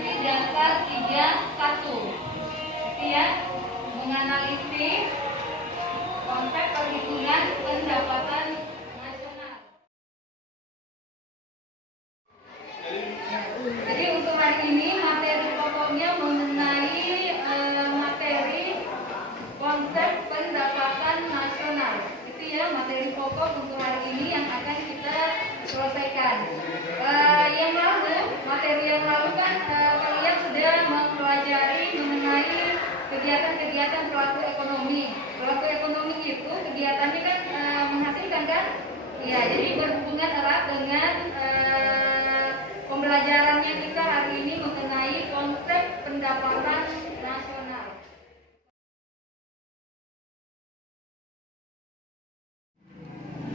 kompetensi dasar 3.1. Ya, menganalisis konsep perhitungan pendapatan nasional. Jadi untuk hari ini materi pokoknya mengenai materi konsep pendapatan nasional. Itu ya materi pokok untuk hari ini yang akan kita selesaikan. Yang lalu, materi yang lalu kan kalian sudah mempelajari mengenai kegiatan-kegiatan pelaku ekonomi. Pelaku ekonomi itu kegiatannya kan menghasilkan kan? Ya, jadi berhubungan erat dengan pembelajarannya kita hari ini mengenai konsep pendapatan nasional.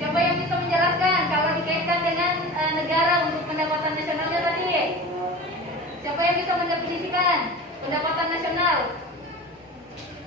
Siapa yang bisa menjelaskan kalau dikaitkan dengan negara untuk pendapatan nasionalnya tadi? Siapa yang bisa mendefinisikan pendapatan nasional?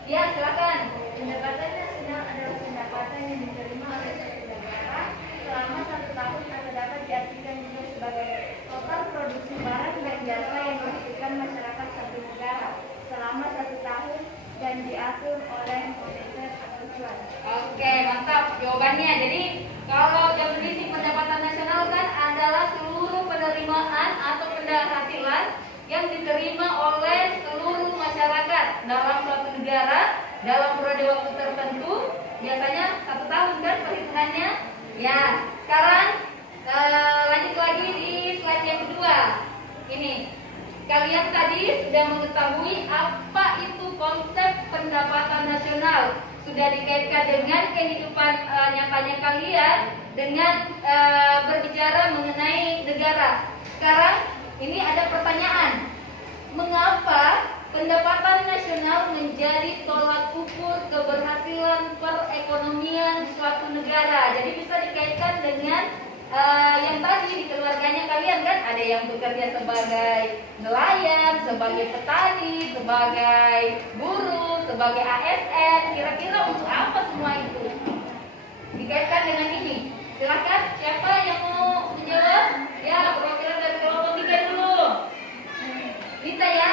Ya, silakan. Pendapatan nasional adalah pendapatan yang diterima oleh suatu negara selama 1 tahun atau dapat diartikan juga sebagai total produksi barang dan jasa yang dihasilkan masyarakat satu negara selama 1 tahun dan diatur oleh moneter atau cuan. Oke, mantap jawabannya. Jadi kalau definisi pendapatan nasional kan adalah seluruh penerimaan atau penghasilan yang diterima oleh seluruh masyarakat dalam suatu negara dalam periode waktu tertentu, biasanya 1 tahun kan perhitungannya. Ya, sekarang lanjut lagi di slide yang kedua. Ini kalian tadi sudah mengetahui apa itu konsep pendapatan nasional, sudah dikaitkan dengan kehidupan nyatanya kalian dengan berbicara mengenai negara. Sekarang ini ada pertanyaan, mengapa pendapatan nasional menjadi tolak ukur keberhasilan perekonomian suatu negara? Jadi bisa dikaitkan dengan yang tadi di keluarganya kalian kan, ada yang bekerja sebagai nelayan, sebagai petani, sebagai buruh, sebagai ASN. Kira-kira untuk apa semua itu? Dikaitkan dengan ini. Silakan, siapa yang mau menjawab? Ya, perwakilan dari kelompok 3 dulu. Bisa ya?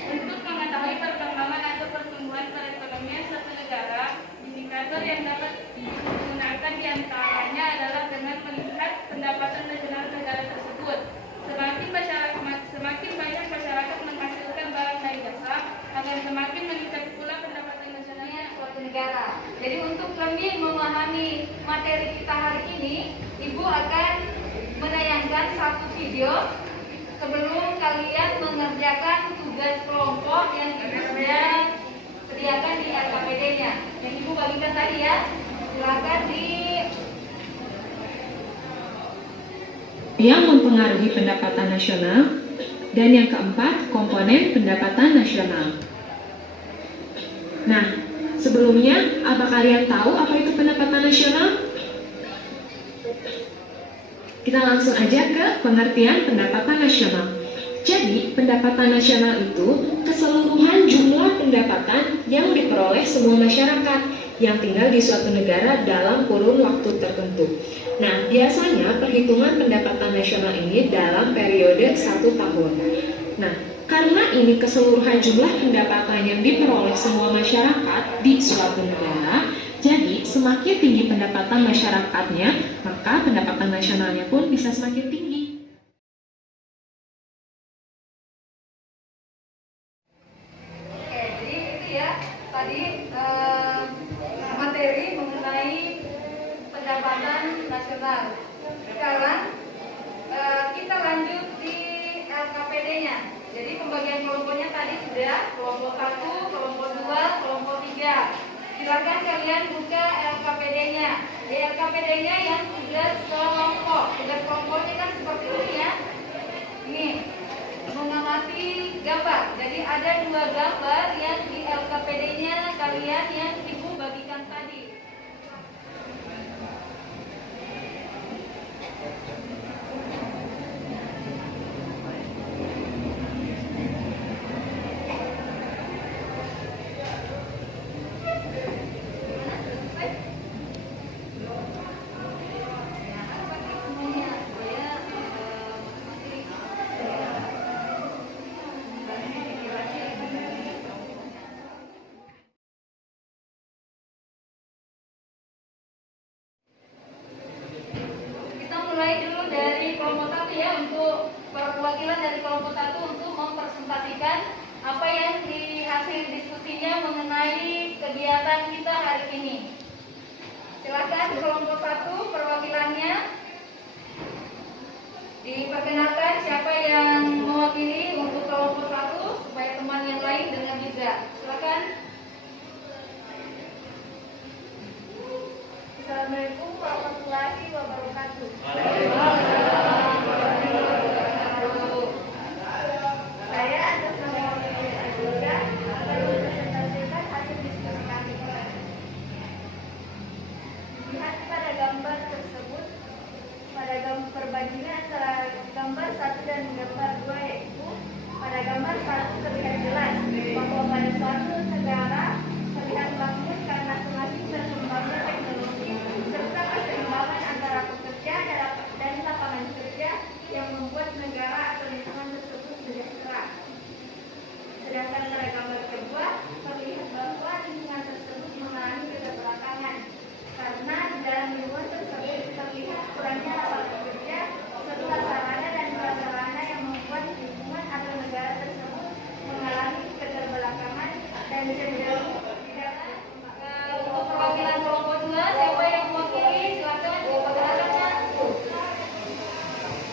Untuk mengetahui perkembangan atau pertumbuhan perekonomian suatu negara, indikator yang dapat digunakan diantaranya adalah dengan melihat pendapatan nasional negara tersebut. Semakin banyak masyarakat menghasilkan barang dan jasa, akan semakin meningkat pula pendapatan nasionalnya Suatu negara. Jadi untuk lebih memahami materi kita hari ini, Ibu akan menayangkan satu video sebelum kalian mengerjakan tugas kelompok yang Ibu sudah sediakan di LKPD-nya. Yang Ibu bagikan tadi ya. Silakan di yang mempengaruhi pendapatan nasional, dan yang keempat, komponen pendapatan nasional. Nah, sebelumnya, apa kalian tahu apa itu pendapatan nasional? Kita langsung aja ke pengertian pendapatan nasional. Jadi, pendapatan nasional itu keseluruhan jumlah pendapatan yang diperoleh semua masyarakat yang tinggal di suatu negara dalam kurun waktu tertentu. Nah, biasanya perhitungan pendapatan nasional ini dalam periode 1 tahun. Nah, karena ini keseluruhan jumlah pendapatan yang diperoleh semua masyarakat di suatu negara, jadi semakin tinggi pendapatan masyarakatnya, maka pendapatan nasionalnya pun bisa semakin tinggi. Oke, jadi itu ya tadi materi mengenai pendapatan nasional. Sekarang kita lanjut di LKPD-nya. Jadi pembagian kelompoknya tadi sudah kelompok 1, kelompok 2, kelompok 3. Silakan kalian buka LKPD-nya. Di LKPD-nya yang tugas kelompok. Tugas kelompoknya kan seperti ini ya. Ini mengamati gambar. Jadi ada 2 gambar yang di LKPD-nya kalian yang Ibu bagikan tadi. Silakan kelompok 1 perwakilannya. Diperkenalkan siapa yang mewakili untuk kelompok 1 supaya teman yang lain dengar juga. Silakan. Assalamualaikum warahmatullahi wabarakatuh. Saya atas nama Wakil Aziza akan mempresentasikan hasil diskusi kami. Lihat pada gambar tersebut, pada perbandingan antara gambar 1 dan gambar 2, yaitu pada gambar 1 terlihat jelas bahwa pada suatu negara terlihat makmur karena semakin berkembangnya teknologi serta keseimbangan antara pekerja dan lapangan kerja yang membuat negara atau lingkungan tersebut sejahtera. Sedangkan pada gambar kedua terlihat bahwa lingkungan tersebut mengalami keterbelakangan karena di dalam lingkungan tersebut terlihat kurangnya lapangan kerja serta sarana dan prasarana yang membuat lingkungan atau negara tersebut mengalami keterbelakangan dan cenderung tidak. Untuk perwakilan kelompok 2, siapa yang mewakili? Silakan diperkenalkan.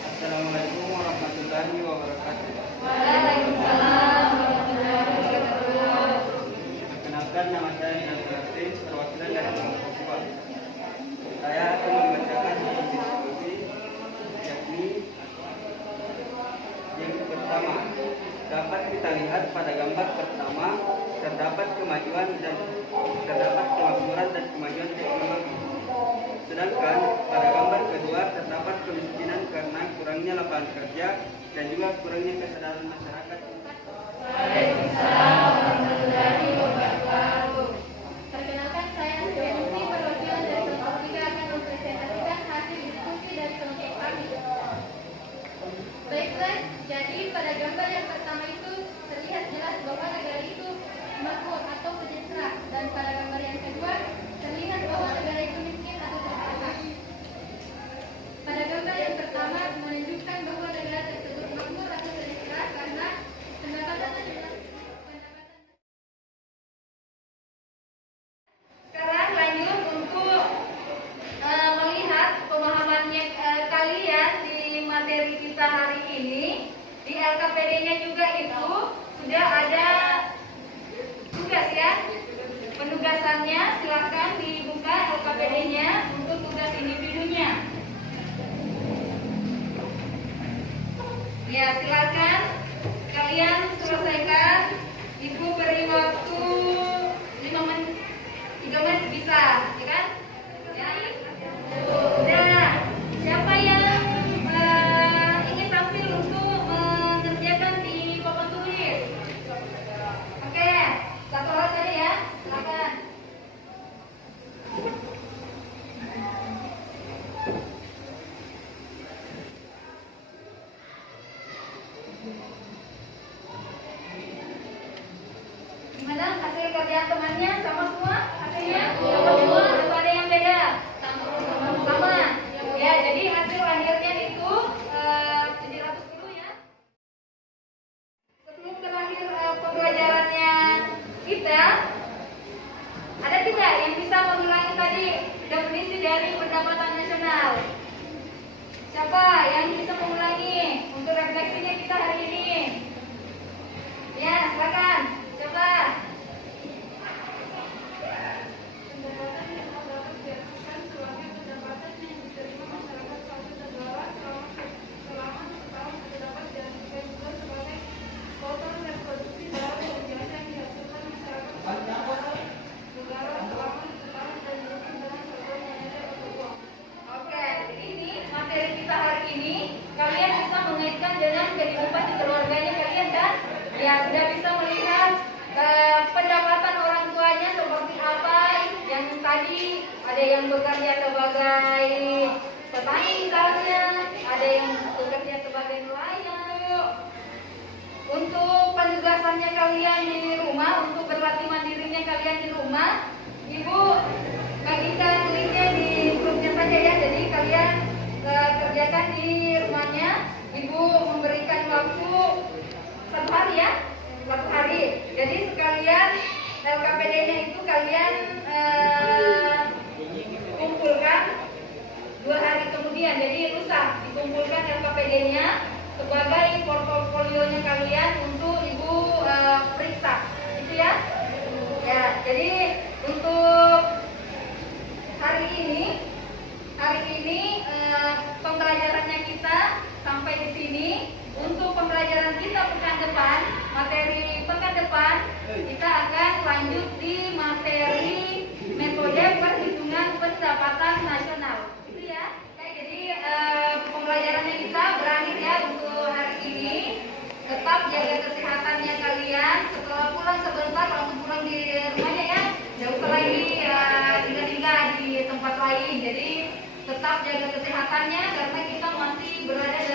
Assalamualaikum warahmatullahi wabarakatuh. Waalaikumsalam warahmatullahi wabarakatuh. Perkenalkan, nama saya Nidal Rasim, perwakilan dari kelompok 2. Saya akan membacakan diskusi, yakni yang pertama. Dapat kita lihat pada gambar pertama terdapat kemajuan dan kemakmuran dan kemajuan teknologi. Sedangkan pada gambar kedua terdapat kemiskinan karena kurangnya lapangan kerja dan juga kurangnya kesadaran masyarakat. Waalaikumsalam warahmatullahi wabarakatuh. Perkenalkan, saya Suyanti, perwakilan dari kelompok 3 akan mempresentasikan hasil diskusi dari kelompok kami. Baiklah, jadi pada gambar yang pertama itu terlihat jelas bahwa negara itu makmur atau sejahtera, dan pada gambar yang kedua terlihat bahwa negara itu miskin atau terbatas. Pada gambar yang pertama menunjukkan bahwa negara tersebut makmur atau sejahtera karena pendapatan nasional. Sekarang lanjut untuk melihat pemahamannya kalian di materi kita hari ini. Di LKPD-nya juga itu sudah ada tugas ya. Penugasannya silakan dibuka LKPD-nya untuk tugas individunya. Ya, silakan kalian selesaikan. Ibu beri waktu 5 menit, 3 menit bisa, ya kan? Ya. Udah. Siapa yang ingin tampil untuk mengerjakan di papan tulis? Oke, satu orang saja ya. Silakan. Gimana hasil kerjaan temannya sama semua? Hasilnya sama semua atau ada yang beda? Sama. Ya, jadi hasil akhirnya itu 710 ya. Sebelum terakhir pembelajarannya kita, ada tidak yang bisa mengulangi tadi definisi dari pendapatan nasional? Siapa yang bisa mengulangi untuk refleksinya kita hari ini? Ya, silakan. Coba. Pendapatan yang dapat diartikan sebagai pendapatan yang diterima masyarakat suatu negara selama 1 tahun atau dapat diartikan juga sebagai total reproduksi barang dan jasa yang dihasilkan masyarakat suatu negara selama 1 tahun dan dihitung dengan satuan moneta atau uang. Oke, jadi ini materi kita hari ini kalian bisa mengaitkan dengan kehidupan di keluarganya kalian kan? Ya, sudah bisa melihat pendapatan orang tuanya seperti apa. Yang tadi ada yang bekerja sebagai petani misalnya, ada yang bekerja sebagai nelayan. Untuk penugasannya kalian di rumah, untuk berlatih mandirinya kalian di rumah, Ibu bagikan linknya di grupnya saja ya. Jadi kalian kerjakan di rumahnya. Ibu memberikan waktu 1 hari ya, 1 hari. Jadi sekalian LKPD-nya itu kalian kumpulkan kemudian, jadi lusa dikumpulkan LKPD-nya sebagai portofolionya kalian untuk Ibu periksa. Itu ya. Ya, jadi untuk hari ini pembelajarannya kita sampai di sini. Untuk pembelajaran kita pekan depan, materi pekan depan, kita akan lanjut di materi metode perhitungan pendapatan nasional. Itu ya. Jadi pembelajarannya kita berakhir ya untuk hari ini. Tetap jaga kesehatannya kalian. Setelah pulang sebentar langsung pulang di rumahnya ya. Jangan usah lagi singgah-singgah di tempat lain. Jadi tetap jaga kesehatannya karena kita masih berada